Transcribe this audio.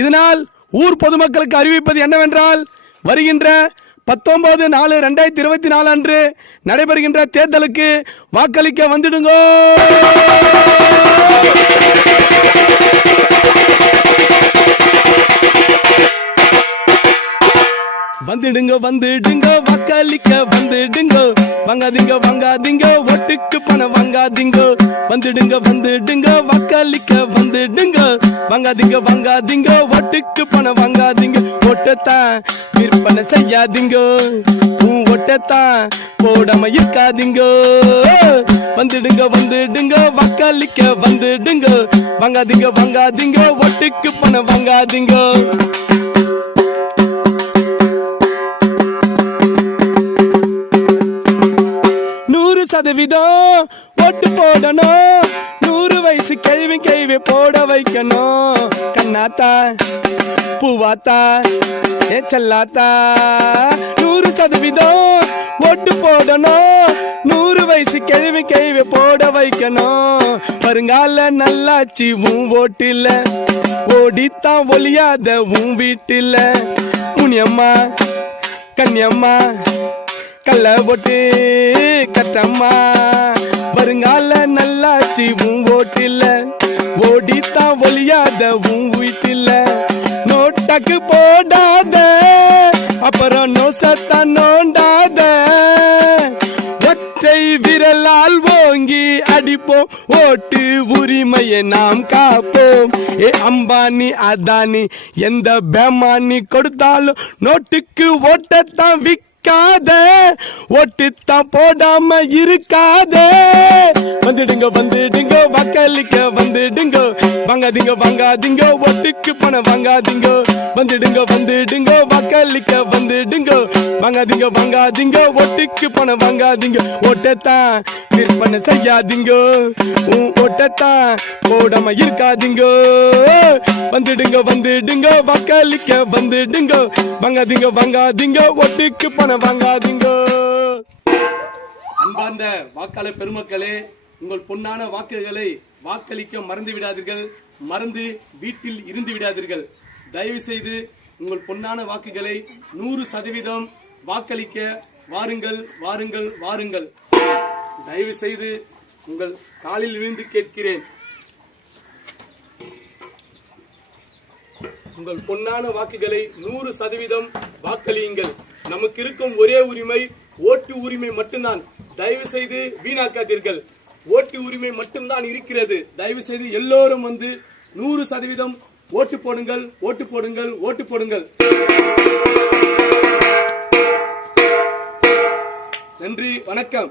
இதனால் ஊர் பொதுமக்களுக்கு அறிவிப்பது என்னவென்றால், வருகின்ற 19/4/2024 அன்று நடைபெறுகின்ற தேர்தலுக்கு வாக்களிக்க வந்துடுங்க. வந்துடுங்க வந்துடுங்க வாக்களிக்க வந்துடுங்க. வாங்காதீங்க வாங்காதீங்க ஓட்டுக்கு பணம் வாங்காதீங்க. வந்துடுங்க வந்துடுங்க வாக்களிக்க வந்துடுங்க. வாங்காதீங்க வாங்காதீங்க ஓட்டுக்கு பணம் வாங்காதீங்க. ஓட்டத்தான் விற்பனை செய்யாதீங்க, ஓட்டத்தான் போடாம இருக்காதீங்க. வந்துடுங்க வந்துடுங்க வாக்களிக்க வந்துடுங்க. வாங்காதீங்க வாங்காதீங்க ஓட்டுக்கு பணம் வாங்காதீங்க. 100% ஓட்டு போடணும். 100 வயசு கேள்வி போட வைக்கணும். கண்ணாத்தா பூவாத்தா செல்லாத்தா 100% ஓட்டு போடணும். 100 வயசு கேள்வி போட வைக்கணும். வருங்கால நல்லாச்சி உன் ஓட்டில ஓடித்தான் ஒளியாத உன் வீட்டில. முனியம்மா கன்னியம்மா கள்ள ஓட்டு கட்டம்மா. வருங்கால நல்லாச்சி உன் ஓட்டில ஓடித்தான் ஒளியாத உன் வீட்டில. நோட்டக்கு போடாத அப்புறம் நோசத்தான் நோண்டாத. ஒற்றை விரலால் ஓங்கி அடிப்போம், ஓட்டு உரிமையை நாம் காப்போம். அம்பானி அதானி எந்த பேமானி கொடுத்தாலும் நோட்டுக்கு ஓட்டத்தான் விக்காத, ஓட்டுத்தான் போடாம இருக்காத. வந்துடுங்க வந்துடுங்க வாக்களிக்க வந்துடுங்க. வாங்காதீங்க வாங்காதீங்க ஓட்டுக்கு பணம் வாங்காதீங்க. வந்துடுங்க வந்துடுங்க வாக்களிக்க வந்துடுங்க. வாங்காதீங்க வாங்காதீங்க ஓட்டுக்கு பணம் வாங்காதீங்க. ஓட்டத்தான் விற்பனை செய்யாதீங்க, ஓட்டத்தான் போடாம இருக்காதீங்க. வந்துடுங்க வந்துடுங்க வாக்களிக்க வந்துடுங்க. வாங்காதீங்க வாங்காதீங்க ஓட்டுக்கு பணம் வாங்காதீங்க. அன்பார்ந்த வாக்காளர் பெருமக்களே, உங்கள் பொன்னான வாக்குகளை வாக்களிக்க மறந்து விடாதீர்கள். மறந்து வீட்டில் இருந்து விடாதீர்கள். தயவு செய்து உங்கள் பொன்னான வாக்குகளை 100% வாக்களிக்க வாருங்கள் வாருங்கள் வாருங்கள். தயவு செய்து உங்கள் காலில் விழுந்து கேட்கிறேன், உங்கள் பொன்னான வாக்குகளை 100% வாக்களியுங்கள். நமக்கு இருக்கும் ஒரே உரிமை ஓட்டு உரிமை மட்டும்தான். தயவு செய்து வீணாக்காதீர்கள். ஓட்டு உரிமை மட்டும்தான் இருக்கிறது. தயவு செய்து எல்லோரும் வந்து 100% ஓட்டு போடுங்கள், ஓட்டு போடுங்கள், ஓட்டு போடுங்கள். நன்றி, வணக்கம்.